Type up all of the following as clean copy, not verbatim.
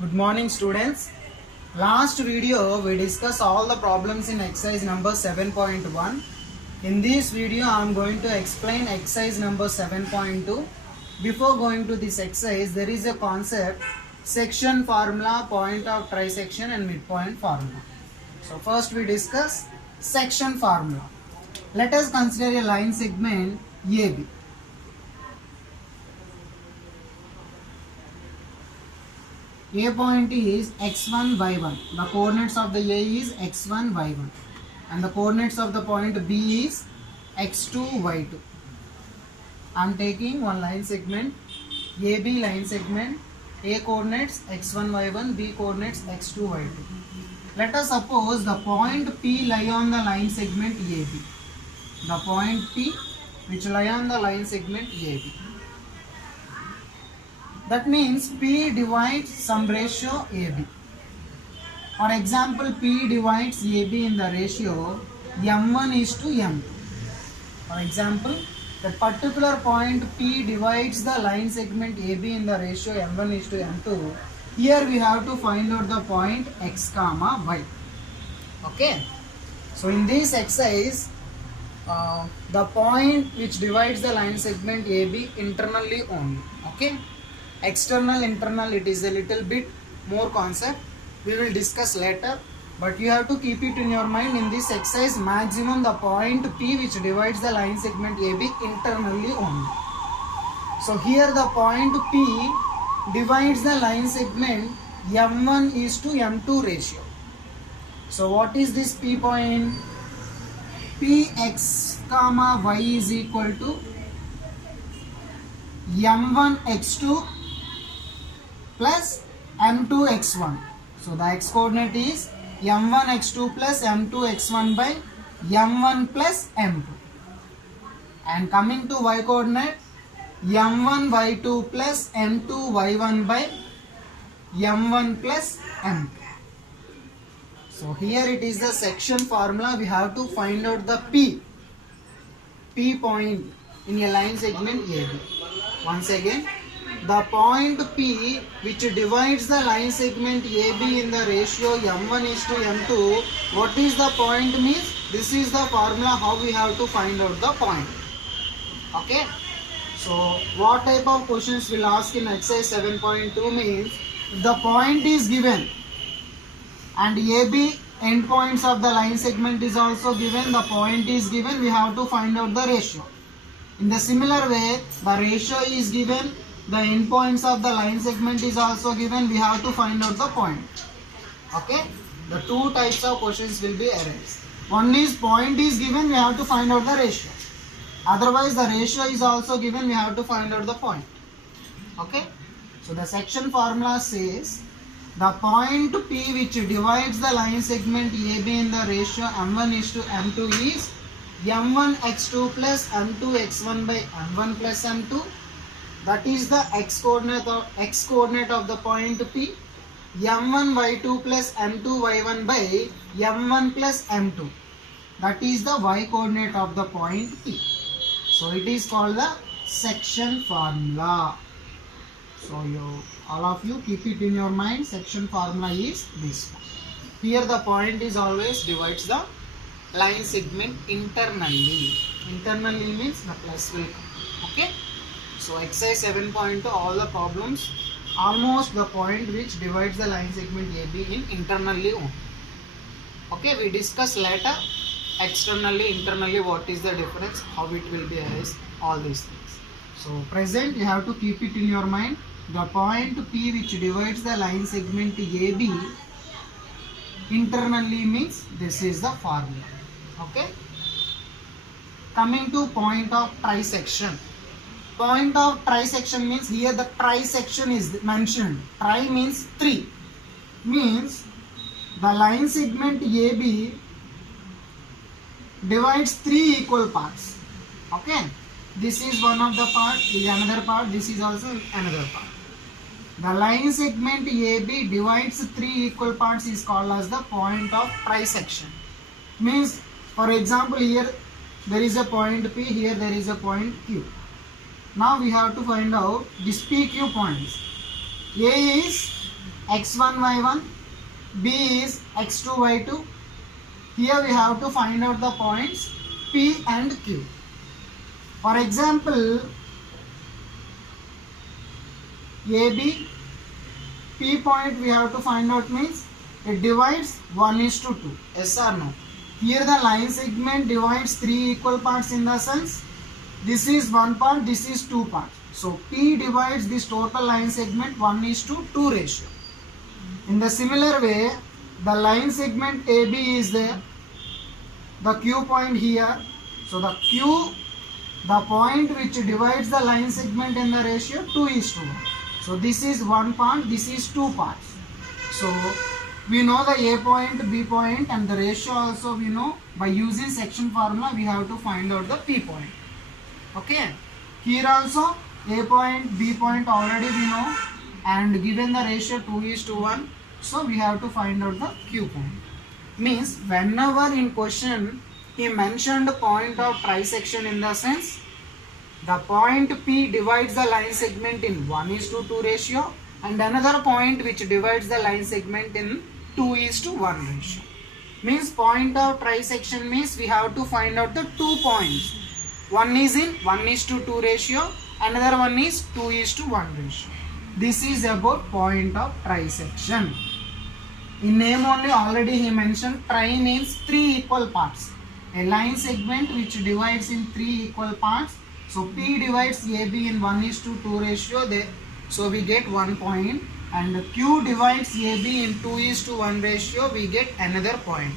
Good morning students. Last video we discussed all the problems in exercise number 7.1. In this video I am going to explain exercise number 7.2. Before going to this exercise, there is a concept, section formula, point of trisection and midpoint formula. So first we discuss section formula. Let us consider a line segment AB. A point is x1, y1. The coordinates of the A is x1, y1. And the coordinates of the point B is x2, y2. I am taking one line segment, AB line segment, A coordinates x1, y1, B coordinates x2, y2. Let us suppose the point P lie on the line segment AB. The point P which lie on the line segment AB. That means P divides some ratio AB. For example, P divides AB in the ratio M1 is to M2. For example, the particular point P divides the line segment AB in the ratio M1 is to M2. Here we have to find out the point x comma y. Okay. So in this exercise, the point which divides the line segment AB internally only. Okay. External, internal, it is a little bit more concept. We will discuss later. But you have to keep it in your mind in this exercise. Maximum the point P which divides the line segment AB internally only. So here the point P divides the line segment M1 is to M2 ratio. So what is this P point? Px comma y is equal to M1 x2 plus M2 x1. So the x coordinate is M1 x2 plus M2 x1 by M1 plus M2. And coming to y coordinate, M1 y2 plus M2 y1 by M1 plus M2. So here it is the section formula. We have to find out the P point in a line segment AB. Once again, the point P which divides the line segment AB in the ratio M1 is to M2. What is the point means? This is the formula how we have to find out the point. Okay. So what type of questions will ask in exercise 7.2 means, the point is given and AB endpoints of the line segment is also given, the point is given, we have to find out the ratio. In the similar way, the ratio is given, the endpoints of the line segment is also given, we have to find out the point. Okay? The two types of questions will be arised. One is point is given, we have to find out the ratio. Otherwise, the ratio is also given, we have to find out the point. Okay? So the section formula says, the point P which divides the line segment AB in the ratio M1 is to M2 is M1 x2 plus M2 x1 by M1 plus M2. That is the x coordinate of the point P. M1 y2 plus M2 y1 by M1 plus M2. That is the y coordinate of the point P. So it is called the section formula. So all of you keep it in your mind. Section formula is this one. Here the point is always divides the line segment internally. Internally means the plus will come. Okay. So exercise 7.2, all the problems almost the point which divides the line segment AB in internally only. Okay, we discuss later externally, internally, what is the difference, how it will be arise, all these things. So present you have to keep it in your mind. The point P which divides the line segment AB internally means this is the formula. Okay. Coming to point of trisection. Point of trisection means here the trisection is mentioned. Tri means 3. Means the line segment AB divides 3 equal parts. Okay. This is one of the part, is another part, this is also another part. The line segment AB divides 3 equal parts is called as the point of trisection. Means, for example, here there is a point P, here there is a point Q. Now we have to find out these PQ points. A is x1 y1, b is x2 y2. Here we have to find out the points P and Q. For example, AB, P point we have to find out means it divides 1:2. Yes or no? Here the line segment divides 3 equal parts in the sense this is 1 part, this is 2 parts. So P divides this total line segment 1:2 ratio. In the similar way, the line segment AB is there, the Q point here. So the Q, the point which divides the line segment in the ratio 2:1. So this is 1 part, this is 2 parts. So we know the A point, B point, and the ratio also we know. By using section formula we have to find out the P point. Okay, here also A point, B point already we know, and given the ratio 2:1, so we have to find out the Q point. Means whenever in question he mentioned point of trisection, in the sense the point P divides the line segment in 1:2 ratio, and another point which divides the line segment in 2:1 ratio. Means point of trisection means we have to find out the 2 points. One is in 1:2 ratio, another one is 2:1 ratio. This is about point of trisection. In name only already he mentioned tri means 3 equal parts. A line segment which divides in 3 equal parts. So P divides AB in 1:2 ratio there. So we get 1 point, and Q divides AB in 2:1 ratio, we get another point.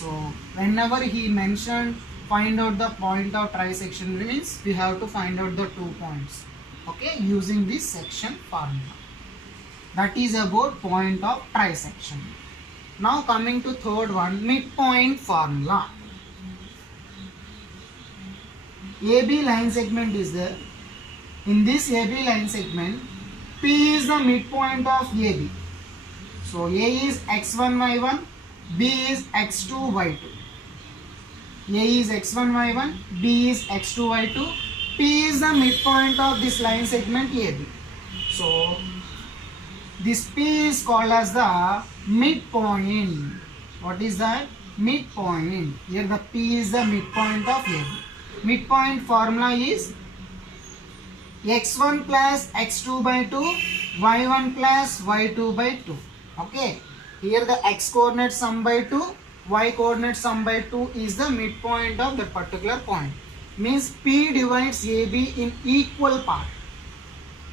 So whenever he mentioned find out the point of trisection means we have to find out the 2 points. Okay, using this section formula. That is about point of trisection. Now coming to third one, midpoint formula. AB line segment is there. In this AB line segment, P is the midpoint of AB. So A is x1 y1, B is x2 y2. A is x1 y1, B is x2 y2. P is the midpoint of this line segment AB. So this P is called as the midpoint. What is that? Midpoint. Here the P is the midpoint of AB. Midpoint formula is x1 plus x2 by 2, y1 plus y2 by 2. Okay. Here the x coordinate sum by 2, y coordinate sum by 2 is the midpoint of that particular point. Means P divides AB in equal part.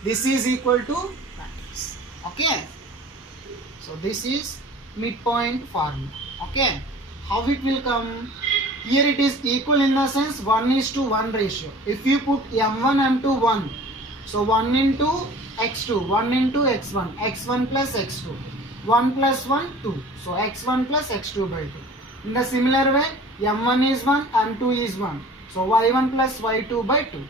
This is equal to that. Okay. So this is midpoint formula. Okay. How it will come? Here it is equal in the sense 1:1 ratio. If you put m1, m2, 1. So 1 into x2, 1 into x1, x1 plus x2. 1 plus 1, 2. So x1 plus x2 by 2. In the similar way, m1 is 1, m2 is 1. So y1 plus y2 by 2.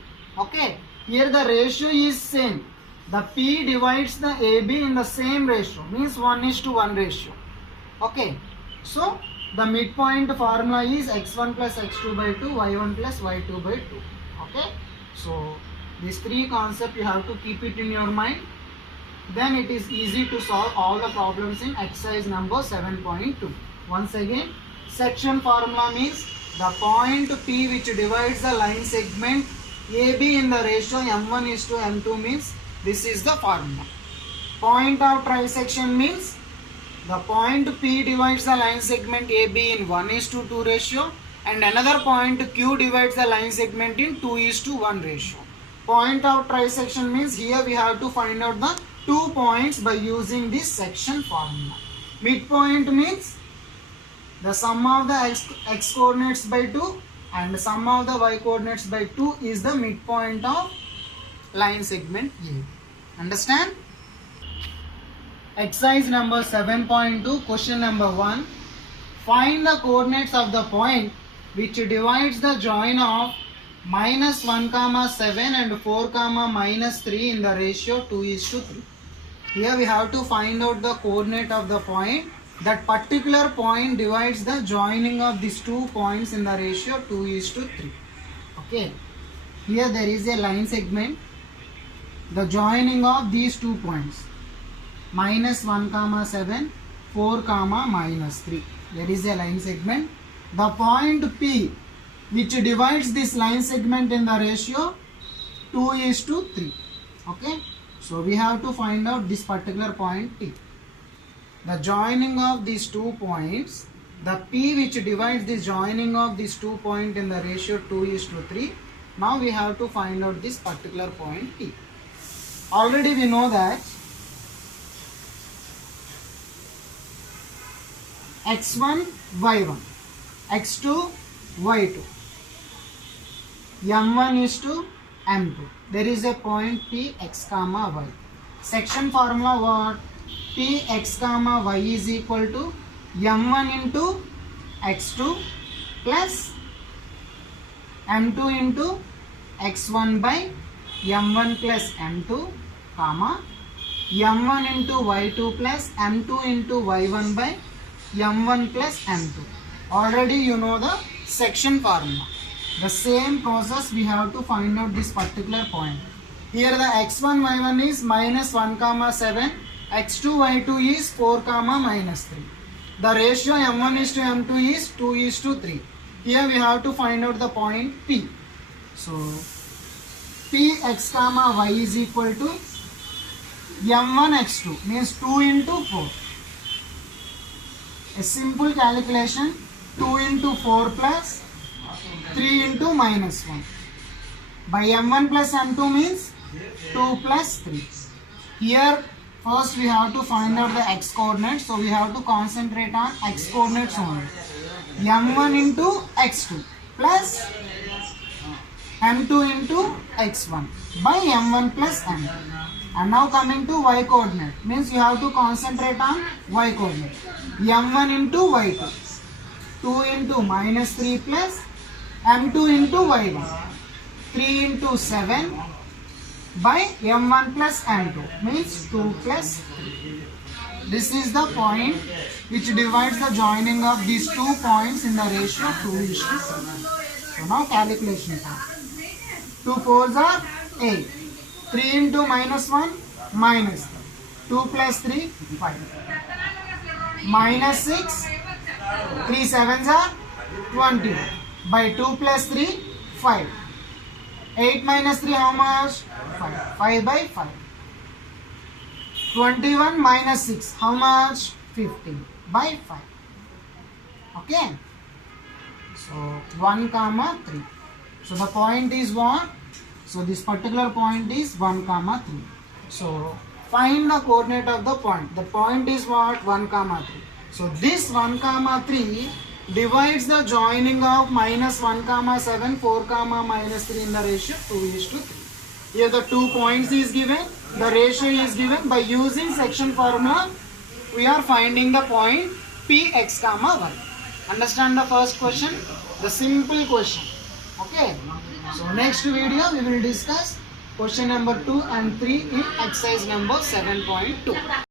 Okay. Here the ratio is same. The P divides the AB in the same ratio. Means 1:1 ratio. Okay. So the midpoint formula is x1 plus x2 by 2, y1 plus y2 by 2. Okay. So these 3 concepts you have to keep it in your mind. Then it is easy to solve all the problems in exercise number 7.2. Once again, section formula means the point P which divides the line segment AB in the ratio m1:m2 means this is the formula. Point of trisection means the point P divides the line segment AB in 1:2 ratio, and another point Q divides the line segment in 2:1 ratio. Point of trisection means here we have to find out the 2 points by using this section formula. Midpoint means the sum of the x coordinates by 2 and sum of the y coordinates by 2 is the midpoint of line segment A. Understand? Exercise number 7.2, question number 1. Find the coordinates of the point which divides the join of -1, 7 and 4, -3 in the ratio 2:3. Here we have to find out the coordinate of the point. That particular point divides the joining of these 2 points in the ratio 2:3. Okay. Here there is a line segment. The joining of these 2 points. minus 1 comma 7, 4 comma minus 3. There is a line segment. The point P which divides this line segment in the ratio 2:3. Okay, so we have to find out this particular point P. The joining of these 2 points, the P which divides the joining of these 2 points in the ratio 2:3. Now we have to find out this particular point P. Already we know that x1 y1, x2 y2, m1 is to m2. There is a point P x comma y. Section formula what? P x comma y is equal to m1 into x2 plus m2 into x1 by m1 plus m2 comma m1 into y2 plus m2 into y1 by m1 plus m2. Already you know the section formula. The same process we have to find out this particular point. Here the x1 y1 is minus 1 comma 7, x2 y2 is 4 comma minus 3. The ratio m1 is to m2 is 2:3. Here we have to find out the point P. So P x comma y is equal to m1 x2 means 2 into 4. A simple calculation, 2 into 4 plus 3 into minus 1. By m1 plus m2 means 2 plus 3. Here first we have to find out the x coordinates, so we have to concentrate on x coordinates only. m1 into x2 plus m2 into x1 by m1 plus m2. And now coming to y coordinate means you have to concentrate on y coordinate. m1 into y2, 2 into minus 3 plus m2 into y1, 3 into 7 by m1 plus m2 means 2 plus 3. This is the point which divides the joining of these 2 points in the ratio 2:7. So now calculation time. 2 4s are 8. 3 into minus 1 minus 2 plus 3 5. Minus 6, 3 7s are 20. By 2 plus 3 5. 8 minus 3 how much? 5. 5 by 5. 21 minus 6 how much? 15 by 5. Okay. So 1 comma 3. So the point is what? So this particular point is 1 comma 3. So find the coordinate of the point. The point is what? 1 comma 3. So this 1 comma 3 divides the joining of minus 1 comma 7, 4 comma minus 3 in the ratio 2:3. Here the 2 points is given, the ratio is given. By using section formula, we are finding the point P x comma y. Understand the first question? The simple question. Okay. So next video we will discuss question number 2 and 3 in exercise number 7.2.